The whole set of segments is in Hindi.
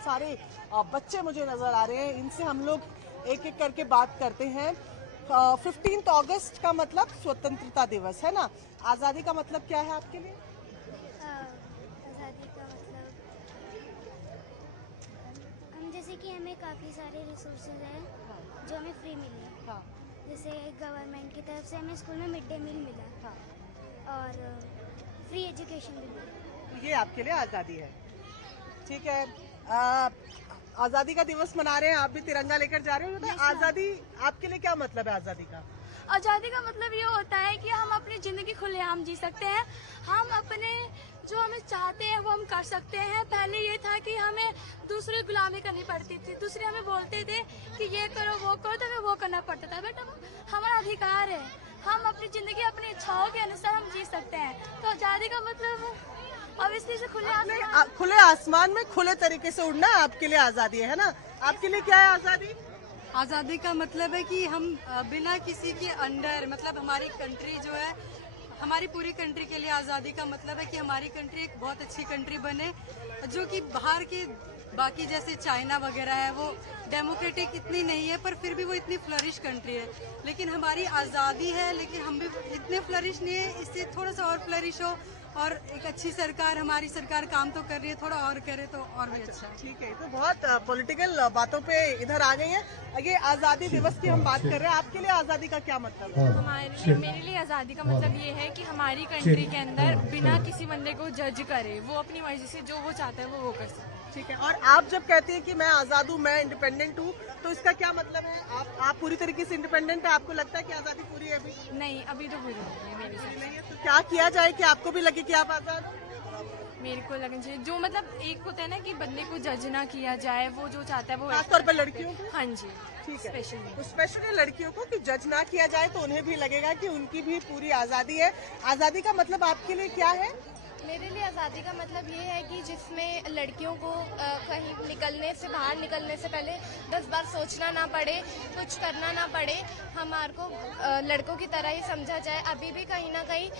बहुत सारे बच्चे मुझे नजर आ रहे हैं, इनसे हम लोग एक एक करके बात करते हैं। 15 अगस्त का मतलब स्वतंत्रता दिवस है ना, आज़ादी का मतलब क्या है आपके लिए? आज़ादी का मतलब हम जैसे कि हमें काफ़ी सारे रिसोर्सेज हैं जो हमें फ्री मिले हैं। हाँ, जैसे गवर्नमेंट की तरफ से हमें स्कूल में मिड डे मील मिला हाँ, और फ्री एजुकेशन भी मिला। तो ये आपके लिए आज़ादी है। ठीक है, आज़ादी का दिवस मना रहे हैं, आप भी तिरंगा लेकर जा रहे हो। तो आज़ादी आपके लिए क्या मतलब है आज़ादी का? आज़ादी का मतलब ये होता है कि हम अपनी ज़िंदगी खुलेआम जी सकते हैं, हम अपने जो हमें चाहते हैं वो हम कर सकते हैं। पहले ये था कि हमें दूसरी गुलामी करनी पड़ती थी, दूसरे हमें बोलते थे कि ये करो वो करो, तो हमें वो करना पड़ता था। बट अब हमारा अधिकार है, हम अपनी ज़िंदगी अपनी इच्छाओं के अनुसार हम जी सकते हैं। तो आज़ादी का मतलब ऑब्वियसली से खुले आसमान में खुले तरीके से उड़ना आपके लिए आज़ादी है ना। आपके लिए क्या है आज़ादी? आज़ादी का मतलब है कि हम बिना किसी के अंडर, मतलब हमारी कंट्री जो है, हमारी पूरी कंट्री के लिए आज़ादी का मतलब है कि हमारी कंट्री एक बहुत अच्छी कंट्री बने, जो कि बाहर के बाकी जैसे चाइना वगैरह है वो डेमोक्रेटिक इतनी नहीं है, पर फिर भी वो इतनी फ्लरिश कंट्री है। लेकिन हमारी आज़ादी है, लेकिन हम भी इतने फ्लरिश नहीं है, इससे थोड़ा सा और फ्लरिश हो और एक अच्छी सरकार, हमारी सरकार काम तो कर रही है, थोड़ा और करे तो और भी अच्छा। ठीक है, तो बहुत पॉलिटिकल बातों पे इधर आ गई हैं। ये आज़ादी दिवस की हम बात कर रहे हैं, आपके लिए आज़ादी का क्या मतलब है? मेरे लिए आज़ादी का मतलब ये है कि हमारी कंट्री के अंदर बिना किसी बंदे को जज करे वो अपनी मर्जी से जो वो चाहता है वो कर सकता है। ठीक है, और आप जब कहते हैं कि मैं आज़ाद हूँ, मैं इंडिपेंडेंट हूँ, तो इसका क्या मतलब है? आप पूरी तरीके से इंडिपेंडेंट है? आपको लगता है कि आज़ादी पूरी है अभी? नहीं, अभी तो पूरी नहीं है मेरे से। नहीं है, तो क्या किया जाए कि आपको भी लगे कि आप आज़ाद हो? मेरे को लगना चाहिए जो मतलब एक होता है ना कि बंदे को जज ना किया जाए, वो जो चाहता है वो। खासतौर पर लड़कियों को? हाँ जी, ठीक है, स्पेशली तो स्पेशली लड़कियों को कि जज ना किया जाए तो उन्हें भी लगेगा कि उनकी भी पूरी आज़ादी है। आज़ादी का मतलब आपके लिए क्या है? मेरे लिए आज़ादी का मतलब ये है कि जिसमें लड़कियों को कहीं बाहर निकलने से पहले 10 बार सोचना ना पड़े, कुछ करना ना पड़े, हमारे को लड़कों की तरह ही समझा जाए। अभी भी कहीं ना कहीं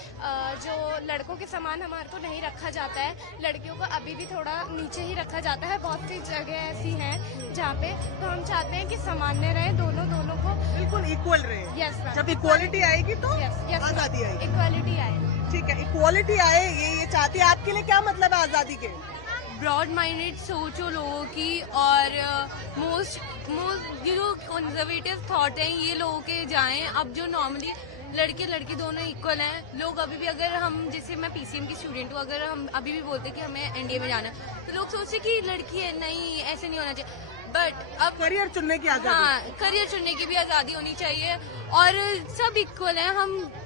जो लड़कों के समान हमारे को नहीं रखा जाता है, लड़कियों को अभी भी थोड़ा नीचे ही रखा जाता है। बहुत सी जगह ऐसी हैं जहाँ पे, तो हम चाहते हैं कि सामान्य रहे, दोनों को बिल्कुल इक्वल रहे। यस मैम, जब इक्वालिटी आएगी तो यस आज़ादी आएगी। इक्वालिटी आए। ठीक है, इक्वालिटी आए, ये चाहती है। आपके लिए क्या मतलब है आज़ादी के? ब्रॉड माइंडेड सोच हो लोगों की, और मोस्ट ये जो कंजर्वेटिव थॉट है ये लोगों के जाएं। अब जो नॉर्मली लड़के लड़की दोनों इक्वल हैं, लोग अभी भी, अगर हम, जैसे मैं पीसीएम की स्टूडेंट हूँ, अगर हम अभी भी बोलते कि हमें एनडीए में जाना है तो लोग सोचते कि लड़की है, नहीं ऐसे नहीं होना चाहिए। बट अब करियर चुनने की आज़ादी। हाँ, करियर चुनने की भी आज़ादी होनी चाहिए और सब इक्वल हैं।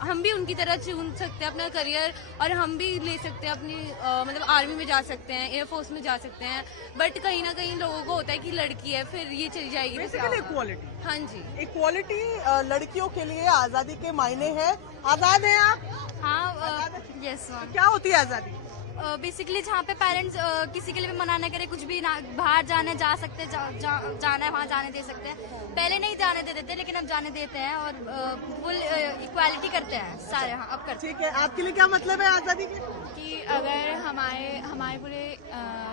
हम भी उनकी तरह चुन सकते हैं अपना करियर, और हम भी ले सकते हैं अपनी मतलब आर्मी में जा सकते हैं, एयरफोर्स में जा सकते हैं। बट कहीं ना कहीं लोगों को होता है कि लड़की है फिर ये चली जाएगी। Basically equality. हाँ जी, इक्वालिटी लड़कियों के लिए आज़ादी के मायने हैं। आज़ाद हैं आप? हाँ, यस मैम। क्या होती है आज़ादी? बेसिकली जहाँ पे पेरेंट्स किसी के लिए भी मना ना करे, कुछ भी ना, बाहर जाने जा सकते, जाना है वहाँ जाने दे सकते हैं। पहले नहीं जाने दे देते, लेकिन अब जाने देते हैं और फुल इक्वालिटी करते हैं सारे। हाँ, अब करते ठीक है, आपके लिए क्या मतलब है आज़ादी के? कि अगर हमारे पूरे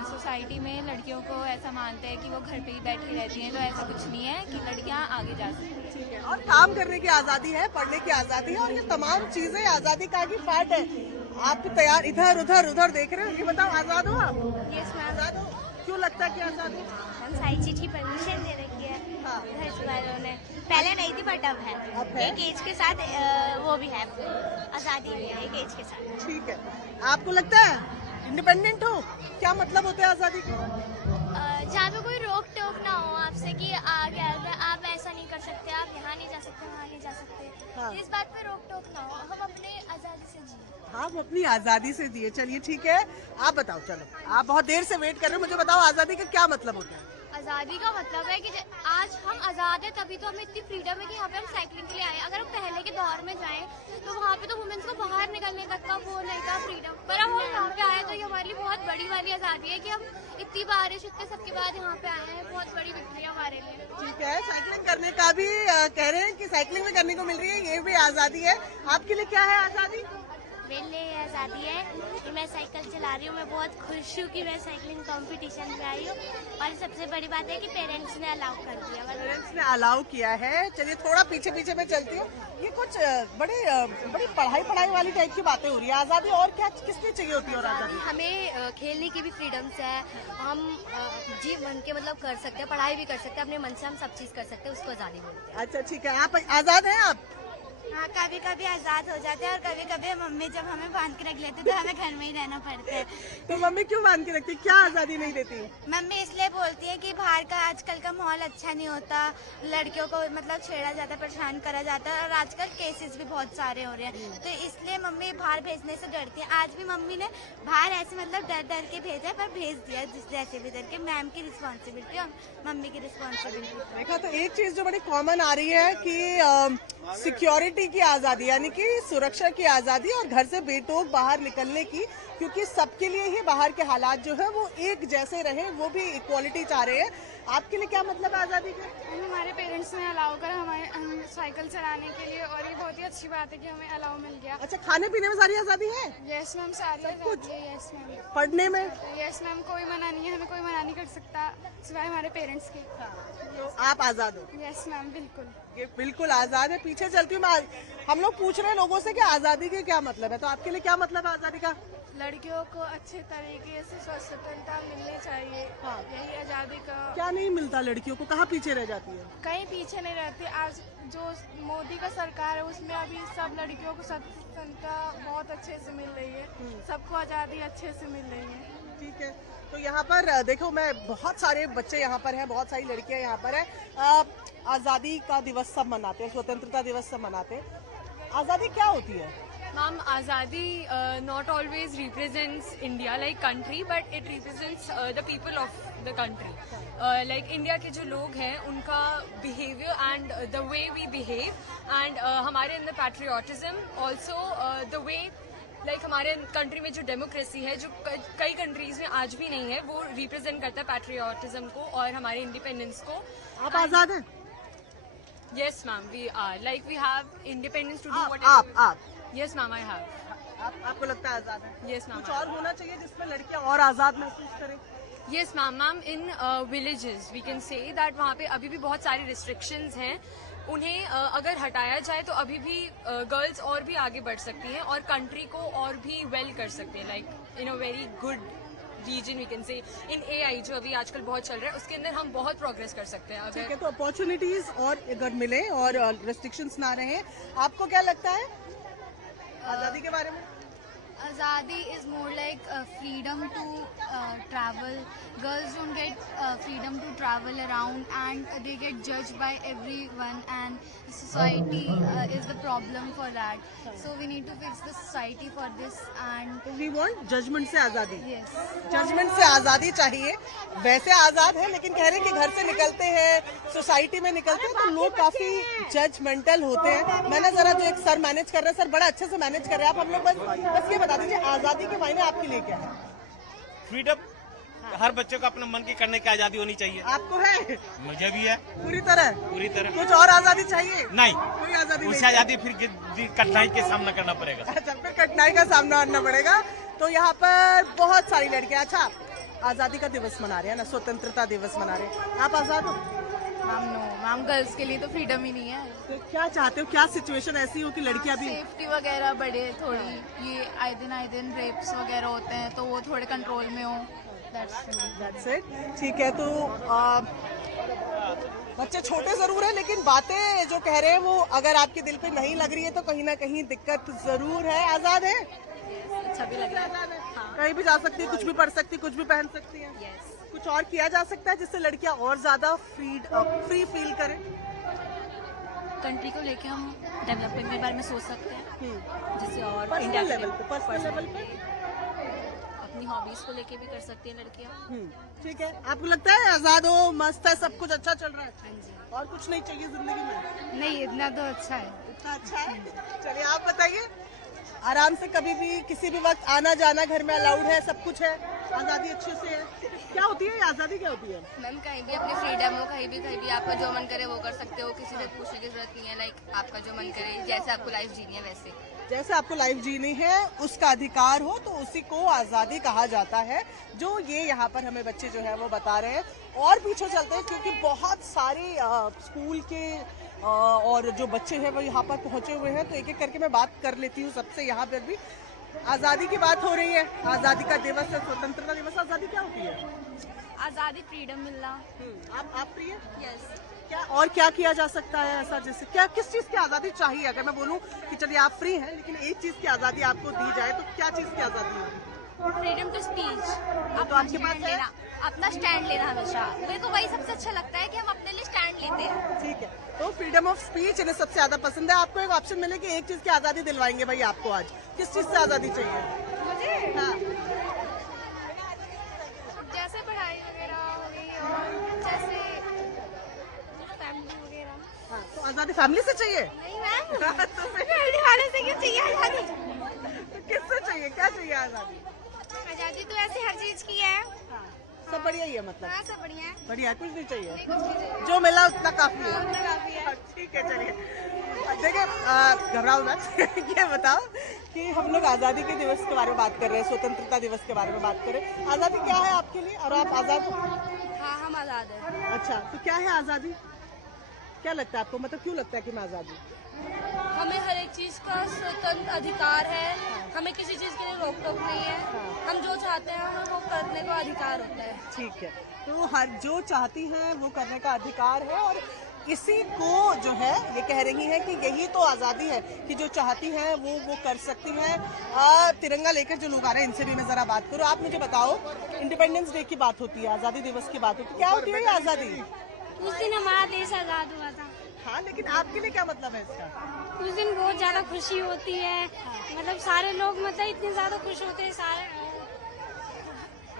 सोसाइटी में लड़कियों को ऐसा मानते हैं कि वो घर पे ही बैठी रहती हैं, तो ऐसा कुछ नहीं है कि लड़कियाँ आगे जा सकती हैं। ठीक है, और काम करने की आज़ादी है, पढ़ने की आज़ादी है, और ये तमाम चीजें आज़ादी का ही पार्ट है। आप तैयार इधर उधर देख रहे हो, ये बताओ आज़ाद हो आप? यस मैम, आज़ाद हो? क्यों लगता है कि आज़ाद हो? हम सारी चीज की परमिशन दे रखी है हाँ। घर वालों ने। पहले नहीं थी बट अब है। एक एज के साथ वो भी है, आज़ादी भी है एक एज के साथ। ठीक है, आपको लगता है इंडिपेंडेंट हो? क्या मतलब होता है आज़ादी का? जहाँ पे कोई रोक टोक ना हो आपसे कि आप ऐसा नहीं कर सकते, आप यहाँ नहीं जा सकते, वहाँ नहीं जा सकते। हाँ। इस बात पे रोक टोक ना हो, हम अपने आज़ादी से जिए। हम अपनी आज़ादी से जिए। चलिए ठीक है, आप बताओ। चलो, आप बहुत देर से वेट कर रहे हो, मुझे बताओ आज़ादी का क्या मतलब होता है? आज़ादी का मतलब है कि आज हम आज़ाद हैं, तभी तो हमें इतनी फ्रीडम है कि यहाँ पे हम साइकिलिंग के लिए आए। अगर हम पहले के दौर में जाएं तो वहाँ पे तो वुमेन्स को बाहर निकलने तक का वो नहीं था फ्रीडम, पर अब हम यहाँ पे आए तो ये हमारे लिए बहुत बड़ी वाली आज़ादी है कि हम इतनी बारिश इतने सबके बाद यहाँ पे आए हैं। बहुत बड़ी विक्ट्री है हमारे लिए। ठीक है, साइकिलिंग करने का भी कह रहे हैं कि साइकिलिंग भी करने को मिल रही है, ये भी आज़ादी है। आपके लिए क्या है आज़ादी? वेले आज़ादी है कि मैं साइकिल चला रही हूँ। मैं बहुत खुश हूँ कि मैं साइकिलिंग कंपटीशन में आई हूँ और सबसे बड़ी बात है कि पेरेंट्स ने अलाउ कर दिया। पेरेंट्स ने अलाउ किया है। चलिए थोड़ा पीछे पीछे मैं चलती हूँ। ये कुछ बड़ी पढ़ाई वाली टाइप की बातें हो रही है। आज़ादी और क्या किसने चाहिए होती है? और आज़ादी हमें खेलने की भी फ्रीडम्स है, हम जी मन के मतलब कर सकते हैं, पढ़ाई भी कर सकते हैं, अपने मन से हम सब चीज़ कर सकते हैं, उसको आज़ादी बोलते हैं। अच्छा ठीक है, आप आज़ाद हैं आप? हाँ, कभी कभी आज़ाद हो जाते हैं और कभी कभी मम्मी जब हमें बांध के रख लेते तो हमें घर में ही रहना पड़ता है। तो मम्मी क्यों बांध के रखती? क्या आज़ादी नहीं देती? मम्मी इसलिए बोलती है कि बाहर का आजकल का माहौल अच्छा नहीं होता, लड़कियों को मतलब छेड़ा जाता है, परेशान करा जाता है और आजकल केसेस भी बहुत सारे हो रहे हैं, तो इसलिए मम्मी बाहर भेजने से डरती है। आज भी मम्मी ने बाहर ऐसे मतलब डर डर के भेजा है, पर भेज दिया जिस जैसे भी करके। मैम की रिस्पॉन्सिबिलिटी और मम्मी की रिस्पॉन्सिबिलिटी। देखा तो एक चीज जो बड़ी कॉमन आ रही है कि सिक्योरिटी की आज़ादी, यानी कि सुरक्षा की आज़ादी और घर से बेटोक बाहर निकलने की, क्योंकि सबके लिए ही बाहर के हालात जो है वो एक जैसे रहे, वो भी इक्वालिटी चाह रहे हैं। आपके लिए क्या मतलब है आज़ादी का? हमारे पेरेंट्स ने अलाउ कर हम साइकिल चलाने के लिए, और ये बहुत ही अच्छी बात है कि हमें अलाउ मिल गया। अच्छा, खाने पीने में सारी आज़ादी है? यस मैम, सारी आज़ादी है। Yes ma'am. पढ़ने में? यस मैम, कोई मना नहीं है, हमें कोई मना नहीं कर सकता सिवाय हमारे पेरेंट्स के। तो आप आज़ाद हो? यस मैम, बिल्कुल। ये बिल्कुल आज़ाद है। पीछे चलती हूँ मैं। हम लोग पूछ रहे हैं लोगों से कि आज़ादी के क्या मतलब है, तो आपके लिए क्या मतलब है आज़ादी का? लड़कियों को अच्छे तरीके से स्वतंत्रता मिलनी चाहिए। हाँ। यही आज़ादी का। क्या नहीं मिलता लड़कियों को? कहाँ पीछे रह जाती है? कहीं पीछे नहीं रहती। आज जो मोदी का सरकार है उसमें अभी सब लड़कियों को स्वतंत्रता बहुत अच्छे से मिल रही है, सबको आज़ादी अच्छे से मिल रही है। ठीक है, तो यहाँ पर देखो, मैं बहुत सारे बच्चे यहाँ पर हैं, बहुत सारी लड़कियाँ यहाँ पर हैं। आज़ादी का दिवस सब मनाते हैं, स्वतंत्रता दिवस सब मनाते हैं। आज़ादी क्या होती है? Ma'am, Azadi not always represents India like country, but it represents the people of the country. Like India के जो लोग हैं उनका behavior and the way we behave and हमारे अंदर patriotism also the way like हमारे कंट्री में जो डेमोक्रेसी है, जो कई कंट्रीज में आज भी नहीं है, वो रिप्रेजेंट करता है पैट्रियोटिज्म को और हमारे इंडिपेंडेंस को। आप आज़ाद हैं? Yes ma'am, we are like we have independence to do आप whatever. Yes ma'am, I have. आपको लगता है आज़ाद है? Yes ma'am. कुछ और होना चाहिए जिसमें लड़कियाँ और आज़ाद महसूस करें? Yes ma'am, in villages we can say that वहाँ पे अभी भी बहुत सारी restrictions हैं, उन्हें अगर हटाया जाए तो अभी भी गर्ल्स और भी आगे बढ़ सकती हैं और कंट्री को और भी वेल कर सकते हैं, like in a very good reason we can say. In AI जो अभी आजकल बहुत चल रहा है उसके अंदर हम बहुत प्रोग्रेस कर सकते हैं ठीक अगर है, तो अपॉर्चुनिटीज और अगर मिले और रेस्ट्रिक्शंस ना रहे, आपको क्या लगता है आज़ादी के बारे में? Azadi is more like freedom to travel. Girls don't get freedom to travel around and they get judged by everyone, and society is the problem for that. So we need to fix the society for this, and we want judgement से आज़ादी। yes. जजमेंट से आज़ादी चाहिए। वैसे आज़ाद है, लेकिन कह रहे हैं कि घर से निकलते हैं, सोसाइटी में निकलते हैं तो लोग काफी जजमेंटल होते हैं। मैंने जरा जो एक सर मैनेज कर रहे हैं, सर बड़ा अच्छे से मैनेज कर रहे हैं आप। हम लोग बस ये बता दीजिए आज़ादी के मायने आपके लिए क्या है? फ्रीडम, हर बच्चे को अपने मन की करने की आज़ादी होनी चाहिए। आपको है? मुझे भी है, पूरी तरह? पूरी तरह। कुछ और आज़ादी चाहिए? नहीं, कोई आज़ादी उसे नहीं? आज़ादी फिर कठिनाई के सामना करना पड़ेगा। अच्छा, फिर कठिनाई का सामना करना पड़ेगा। तो यहाँ पर बहुत सारी लड़कियाँ, अच्छा आज़ादी का दिवस मना रहे हैं ना, स्वतंत्रता दिवस मना रहे हैं, आप आज़ाद हो? मैम नो, मैम गर्ल्स के लिए तो फ्रीडम ही नहीं है। तो क्या चाहते हो, क्या सिचुएशन ऐसी हो कि लड़कियाँ भी? सेफ्टी वगैरह बढ़े थोड़ी, ये आए दिन रेप्स वगैरह होते हैं तो वो थोड़े कंट्रोल में हो। That's it. ठीक है, तो बच्चे छोटे जरूर हैं, लेकिन बातें जो कह रहे हैं वो अगर आपके दिल पे नहीं लग रही है तो कहीं ना कहीं दिक्कत जरूर है। आज़ाद है? अच्छा भी लग रहा है। कहीं भी जा सकती है, कुछ भी पढ़ सकती है, कुछ भी पहन सकती है। कुछ और किया जा सकता है जिससे लड़कियां और ज्यादा फ्री फील करें? कंट्री को लेके हम डेवलपमेंट के बारे में सोच सकते हैं, जिससे और पर्सनल लेवल पे, पर्सनल लेवल पे अपनी हॉबीज को लेके भी कर सकती हैं लड़कियां। ठीक है, आपको लगता है आज़ाद हो, मस्त है, सब कुछ अच्छा चल रहा है और कुछ नहीं चाहिए जिंदगी में? नहीं, इतना तो अच्छा है। इतना अच्छा है। चलिए आप बताइए, आराम से कभी भी किसी भी वक्त आना जाना घर में अलाउड है, सब कुछ है, आज़ादी अच्छे से है। क्या होती है आज़ादी, क्या होती है? मैम कहीं भी अपनी फ्रीडम हो, कहीं भी आपका जो मन करे वो कर सकते हो, किसी से पूछने की जरूरत नहीं है। लाइक आपका जो मन करे, जैसे आपको लाइफ जीनी है वैसे। जैसे आपको लाइफ जीनी है उसका अधिकार हो तो उसी को आजादी कहा जाता है, जो ये यहाँ पर हमें बच्चे जो है वो बता रहे हैं। और पीछे चलते हैं क्योंकि बहुत सारे स्कूल के और जो बच्चे हैं वो यहाँ पर पहुंचे हुए हैं, तो एक एक करके मैं बात कर लेती हूँ सबसे। यहाँ पर भी आजादी की बात हो रही है, आजादी का दिवस है, स्वतंत्रता दिवस। आजादी क्या होती है? आज़ादी, फ्रीडम मिलना। आप फ्री है? यस। क्या और क्या किया जा सकता है ऐसा, जैसे क्या किस चीज की आजादी चाहिए? अगर मैं बोलूं कि चलिए आप फ्री हैं लेकिन एक चीज की आजादी आपको दी जाए तो क्या चीज की आजादी होगी? फ्रीडम टू स्पीच, तो आपके पास है? अपना स्टैंड लेना हमेशा। मेरे को वही सबसे अच्छा लगता है कि हम अपने लिए स्टैंड लेते हैं। ठीक है, तो फ्रीडम ऑफ स्पीच इन्हें सबसे ज्यादा पसंद है। आपको एक ऑप्शन मिले कि एक चीज की आजादी दिलवाएंगे भाई आपको, आज किस चीज से आजादी चाहिए? मुझे हाँ, जैसे पढ़ाई वगैरह हो गई और जैसे फैमिली वगैरह। हाँ, तो आजादी फैमिली से चाहिए? नहीं मैम, तो फिर फैमिली वाले से क्यों चाहिए आज़ादी? तो किससे चाहिए, क्या चाहिए आजादी? आज़ादी तो ऐसे हर चीज की है। सब बढ़िया ही है मतलब? हाँ, सब बढ़िया है। बढ़िया, कुछ नहीं चाहिए, नहीं, कुछ नहीं चाहिए। जो मिला उतना काफी है। उतना काफी है। ठीक है, चलिए देखिए, घबराओ मत। ये बताओ कि हम लोग आज़ादी के दिवस के बारे में बात कर रहे हैं, स्वतंत्रता दिवस के बारे में बात कर रहे हैं। आज़ादी क्या है आपके लिए और आप आज़ाद हो? हाँ, हम आज़ाद हैं। अच्छा, तो क्या है आज़ादी? क्या लगता है आपको, मतलब क्यों लगता है कि मैं आज़ाद हूँ? हमें हर एक चीज का स्वतंत्र अधिकार है, हमें किसी चीज के लिए रोक टोक नहीं है। हम जो चाहते हैं हमें वो करने का अधिकार होता है। ठीक है, तो हर जो चाहती हैं वो करने का अधिकार है, और इसी को जो है ये कह रही हैं कि यही तो आज़ादी है कि जो चाहती हैं वो कर सकती हैं। तिरंगा लेकर जो लोग आ रहे हैं इनसे भी मैं जरा बात करूँ। आप मुझे बताओ, इंडिपेंडेंस डे की बात होती है, आज़ादी दिवस की बात होती है, क्या होती है ये आज़ादी? उस दिन हमारा देश आजाद हुआ था। हाँ, लेकिन आपके लिए क्या मतलब है इसका? उस दिन बहुत ज्यादा खुशी होती है, मतलब सारे लोग मतलब इतने ज्यादा खुश होते हैं सारे।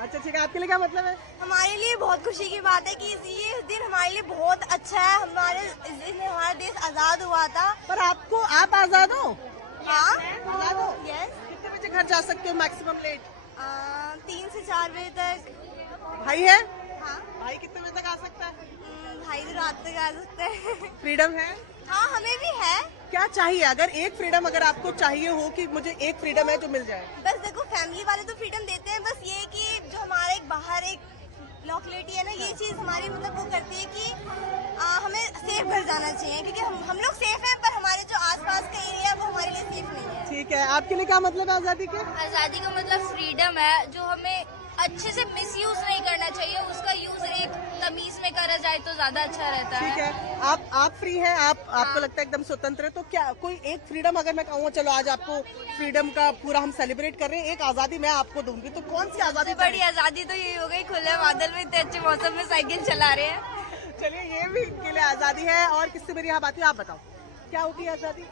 अच्छा ठीक है, आपके लिए क्या मतलब है? हमारे लिए बहुत खुशी की बात है कि ये दिन हमारे लिए बहुत अच्छा है। इस दिन हमारा देश आजाद हुआ था। पर आप आज़ाद हो? हाँ, आज़ाद हो? यस। कितने बजे घर जा सकते हो मैक्सिमम लेट? 3 से 4 बजे तक। भाई है? हाँ, भाई कितने बजे तक आ सकता है? भाई तो रात तक आ सकते हैं। फ्रीडम है? हाँ, हमें भी है। क्या चाहिए, अगर एक फ्रीडम अगर आपको चाहिए हो कि मुझे एक फ्रीडम है जो मिल जाए? बस देखो, फैमिली वाले तो फ्रीडम देते हैं, बस ये कि जो हमारे बाहर एक लोकेलिटी है ना, ये चीज हमारी मतलब वो करती है कि हमें सेफ घर जाना चाहिए, क्योंकि हम लोग सेफ हैं पर हमारे जो आसपास का एरिया है वो हमारे लिए सेफ नहीं है। ठीक है, आपके लिए क्या मतलब है आज़ादी के? आज़ादी का मतलब फ्रीडम है, जो हमें अच्छे से मिसयूज नहीं करना चाहिए, उसका यूज एक तमीज में करा जाए तो ज्यादा अच्छा रहता है। ठीक है, आप फ्री हैं, आपको लगता है एकदम स्वतंत्र है, तो क्या कोई एक फ्रीडम अगर मैं कहूँ चलो आज आपको फ्रीडम का पूरा हम सेलिब्रेट कर रहे हैं, एक आज़ादी मैं आपको दूंगी, तो कौन सी आज़ादी? बड़ी आजादी तो यही हो गई, खुले बादल में इतने अच्छे मौसम में साइकिल चला रहे हैं। चलिए, ये भी इनके लिए आज़ादी है। और किससे मेरी यहाँ बात हुई, आप बताओ क्या होती है आज़ादी?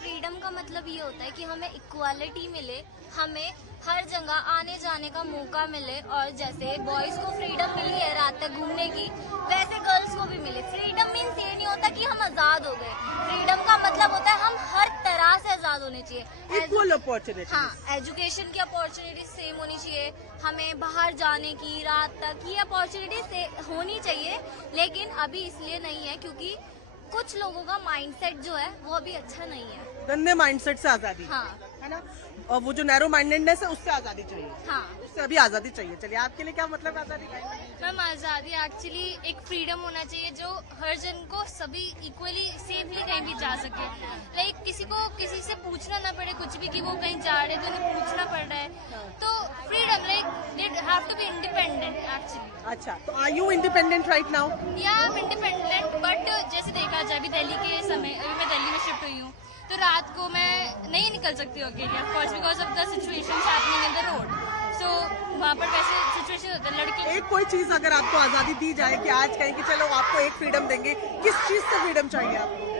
फ्रीडम का मतलब ये होता है कि हमें इक्वालिटी मिले, हमें हर जगह आने जाने का मौका मिले, और जैसे बॉयज को फ्रीडम मिली है रात तक घूमने की, वैसे गर्ल्स को भी मिले। फ्रीडम मीन्स ये नहीं होता कि हम आजाद हो गए, फ्रीडम का मतलब होता है हम हर तरह से आजाद होने चाहिए। Equal opportunity. हाँ, एजुकेशन की अपॉर्चुनिटी सेम होनी चाहिए, हमें बाहर जाने की रात तक ये अपॉर्चुनिटी होनी चाहिए। लेकिन अभी इसलिए नहीं है क्योंकि कुछ लोगों का माइंडसेट जो है वो अभी अच्छा नहीं है। गंदे माइंडसेट से आज़ादी, हाँ, है ना, और वो जो नैरो माइंडेडनेस है उससे आज़ादी चाहिए। हाँ। उससे अभी आज़ादी चाहिए। चलिए, आपके लिए क्या मतलब है आज़ादी का? मैम, आज़ादी एक्चुअली एक फ्रीडम होना चाहिए जो हर जन को सभी इक्वली सेफली कहीं भी जा सके। लाइक किसी को किसी से पूछना ना पड़े कुछ भी कि वो कहीं जा रहे तो उन्हें पूछना पड़ रहा है। तो freedom, like they have to be independent actually. अच्छा, तो are you independent right now? या आई एम इंडिपेंडेंट, बट जैसे देखा जाए अभी दिल्ली के समय, अभी मैं दिल्ली में शिफ्ट हुई हूँ तो रात को मैं नहीं निकल सकती हूँ अकेले, of course because of the situations happening in the road. So वहाँ पर वैसे सिचुएशन होते हैं लड़के। एक कोई चीज अगर आपको आज़ादी दी जाए कि आज कहें कि चलो आपको एक फ्रीडम देंगे, किस चीज से फ्रीडम चाहिए आपको?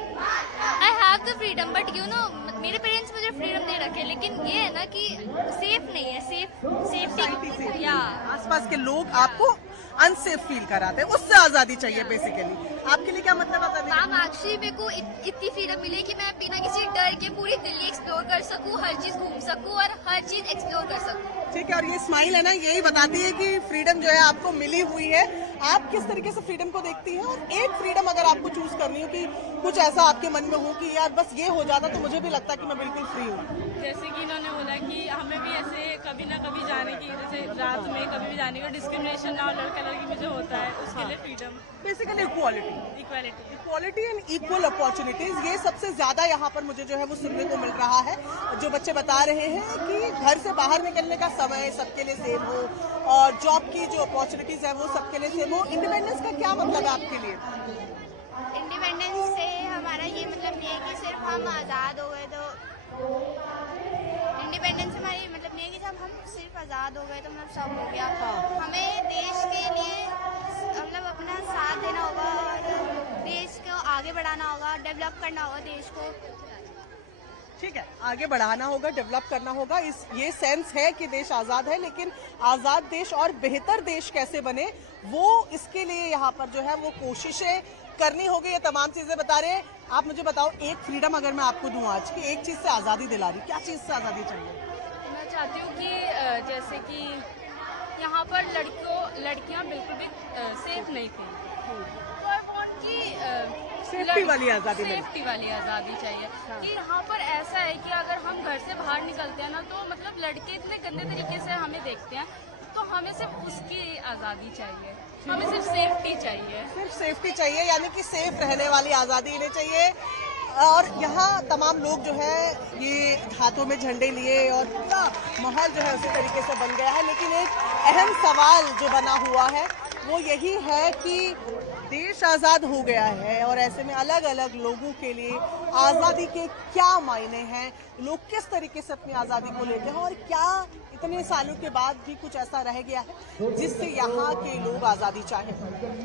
I have the freedom, but you know मेरे पेरेंट्स मुझे फ्रीडम दे रखे, लेकिन ये है ना कि सेफ नहीं है, सेफ्टी या आसपास के लोग आपको अनसेफ फील कराते हैं, उससे आज़ादी चाहिए बेसिकली। आपके लिए क्या मतलब आज़ादी? मैम, एक्चुअली मेरे को इतनी फ्रीडम मिली कि मैं बिना किसी डर के पूरी दिल्ली एक्सप्लोर कर सकूं, हर चीज घूम सकूं और हर चीज एक्सप्लोर कर सकूं। ठीक है, और ये स्माइल है ना, यही बताती है कि फ्रीडम जो है आपको मिली हुई है, आप किस तरीके से फ्रीडम को देखती हैं, और एक फ्रीडम अगर आपको चूज करनी हो कि कुछ ऐसा आपके मन में हो कि यार बस ये हो जाता तो मुझे भी लगता कि मैं बिल्कुल फ्री हूँ। जैसे कि इन्होंने बोला कि हमें भी ऐसे कभी ना कभी जाने की, जैसे रात में कभी भी जाने का डिस्क्रिमिनेशन ना लड़का लड़की में जो होता है उसके लिए freedom, basically equality equality and equal opportunities, ये सबसे ज्यादा यहाँ पर मुझे जो है वो सुनने को मिल रहा है। जो बच्चे बता रहे हैं कि घर से बाहर निकलने का समय सबके लिए सेम हो, और जॉब की जो अपॉर्चुनिटीज है वो सबके लिए सेम हो। इंडिपेंडेंस का क्या मतलब है आपके लिए? इंडिपेंडेंस से हमारा ये मतलब नहीं है कि सिर्फ हम आज़ाद हो गए, तो इंडिपेंडेंस हमारी मतलब नहीं है कि जब हम सिर्फ आज़ाद हो गए तो मतलब सब हो गया। हमें देश के लिए मतलब अपना साथ देना होगा और देश को आगे बढ़ाना होगा, डेवलप करना होगा देश को। ठीक है, आगे बढ़ाना होगा, डेवलप करना होगा, इस ये सेंस है कि देश आज़ाद है, लेकिन आज़ाद देश और बेहतर देश कैसे बने वो इसके लिए यहाँ पर जो है वो कोशिशें करनी होगी। ये तमाम चीजें बता रहे हैं। आप मुझे बताओ, एक फ्रीडम अगर मैं आपको दूं आज की, एक चीज से आज़ादी दिला रही, क्या चीज से आज़ादी चाहिए? मैं चाहती हूँ कि जैसे कि यहाँ पर लड़कियाँ बिल्कुल भी सेफ नहीं थी, तो आई वांट कि सेफ्टी वाली आज़ादी मिले। सेफ्टी वाली आज़ादी चाहिए। कि यहाँ पर ऐसा है कि अगर हम घर से बाहर निकलते हैं ना, तो मतलब लड़के इतने गंदे तरीके से हमें देखते हैं, तो हमें सिर्फ उसकी आज़ादी चाहिए, हमें सिर्फ सेफ्टी चाहिए। सिर्फ सेफ्टी चाहिए, यानी कि सेफ रहने वाली आज़ादी इन्हें चाहिए। और यहाँ तमाम लोग जो है ये हाथों में झंडे लिए और पूरा माहौल जो है उसी तरीके से बन गया है। लेकिन एक अहम सवाल जो बना हुआ है वो यही है कि देश आज़ाद हो गया है, और ऐसे में अलग अलग लोगों के लिए आज़ादी के क्या मायने हैं, लोग किस तरीके से अपनी आज़ादी को लेते हैं, और क्या इतने सालों के बाद भी कुछ ऐसा रह गया है जिससे यहाँ के लोग आज़ादी चाहें।